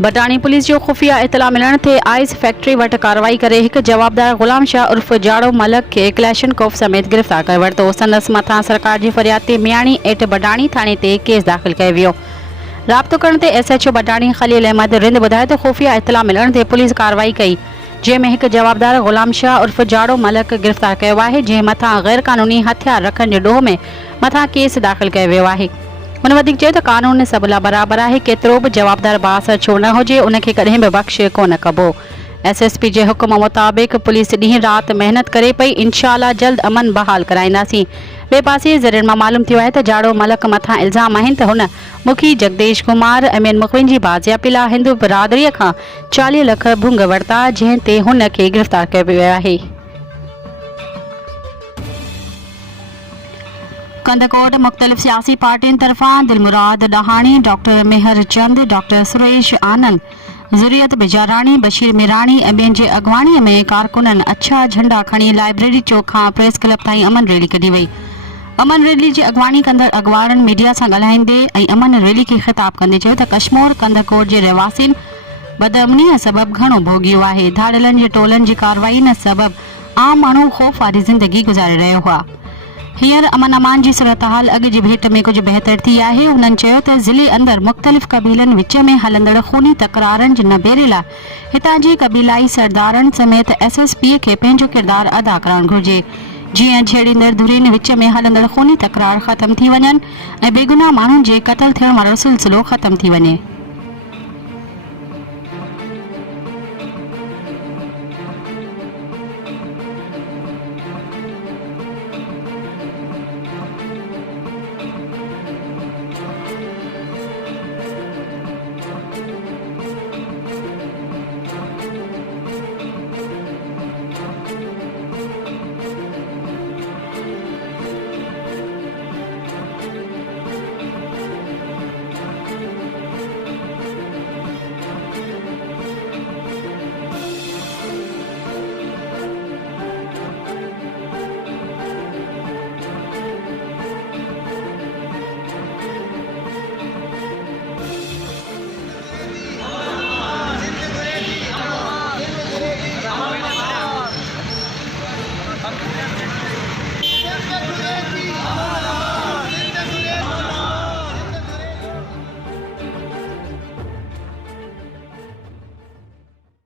बटाणी पुलिस जो खुफिया इतला मिलण ते आइस फैक्ट्री वटि कार्रवाई करे एक जवाबदार गुलाम शाह उर्फ जाड़ो मलक के क्लैशनकोफ समेत गिरफ्तार कर वरितो। संदसि मथां सरकार जी फरियाद ते मियाणी एट बटाणी थाणे ते केस दाख़िल कयो वियो। राब्तो करण ते SHO बटाणी खलील अहमद रिंद ॿुधाए त खुफिया इतला मिलण ते पुलिस कार्रवाई कई, जंहिंमें एक जवाबदार गुलाम शाह उर्फ जाड़ो मलक गिरफ्तार कयो आहे, जंहिं मथां गैर कानूनी हथियार रखण जे ॾोह में मथां केस दाख़िल कयो वियो आहे। उन वधीक चयो त कानून सभ लाइ बराबरि आहे, केतिरो बि जवाबदार बास छो न हुजे उनखे कॾहिं बि बख़्शे कोन कबो। SSP जे हुकुम मुताबिक़ पुलिस ॾींहुं राति महिनत करे पई, इंशाअल्लाह जल्द अमन बहाल कराईंदासीं। ॿिए पासे ज़रियनि मां मालूम थियो आहे त जाड़ो मलक मथां इल्ज़ाम आहिनि त हुन मुखी जगदेश कुमार अमीन मुखविन जी बाज़ियाबी लाइ हिंदू बिरादरीअ खां 40 लख भुंग वरिता, जंहिं ते हुन खे गिरफ़्तार कयो वियो आहे। कंदकोट मुख़्तलिफ़ सियासी पार्टियुनि तरफ़ां दिलमुराद ॾहाणी, डॉक्टर मेहर चंद, डॉक्टर सुरेश आनंद, ज़ुरियत बिजाराणी, बशीर मिराणी ऐं ॿियनि जे अॻवाणीअ में कारकुननि अछा झंडा खणी लाइब्रेरी चौक खां प्रेस क्लब ताईं अमन रैली कढी वई। अमन रैली जी अॻवाणी कंदड़ अॻवाणनि मीडिया सां ॻाल्हाईंदे ऐं अमन रैली खे ख़िताब कंदे चयो त कश्मीर कंदकोट जे रहवासियुनि बदअमनीअ सबबि घणो भोॻियो आहे। धाड़ियलनि जे टोलनि जी कार्रवाई न सबबि आम माण्हू ख़ौफ़ वारी ज़िंदगी गुज़ारे रहिया हुआ। हींअर अमन अमान जी सूरतहाल अॻु जी भेट में कुझु बहितर थी आहे। उन्हनि चयो त ज़िले अंदरि मुख़्तलिफ़ क़बीलनि विच में हलंदड़ खूनी तकरारनि जे नबेरे लाइ हितां जे क़बीलाई सरदारनि समेत SSP खे पंहिंजो किरदारु अदा करणु घुरिजे, जीअं छेड़ींदड़ धुरियुनि विच में हलंदड़ खूनी तकरार ख़तमु थी वञनि ऐं बेगुनाह माण्हुनि जे क़त्ल थियण वारो सिलसिलो ख़तमु थी वञे।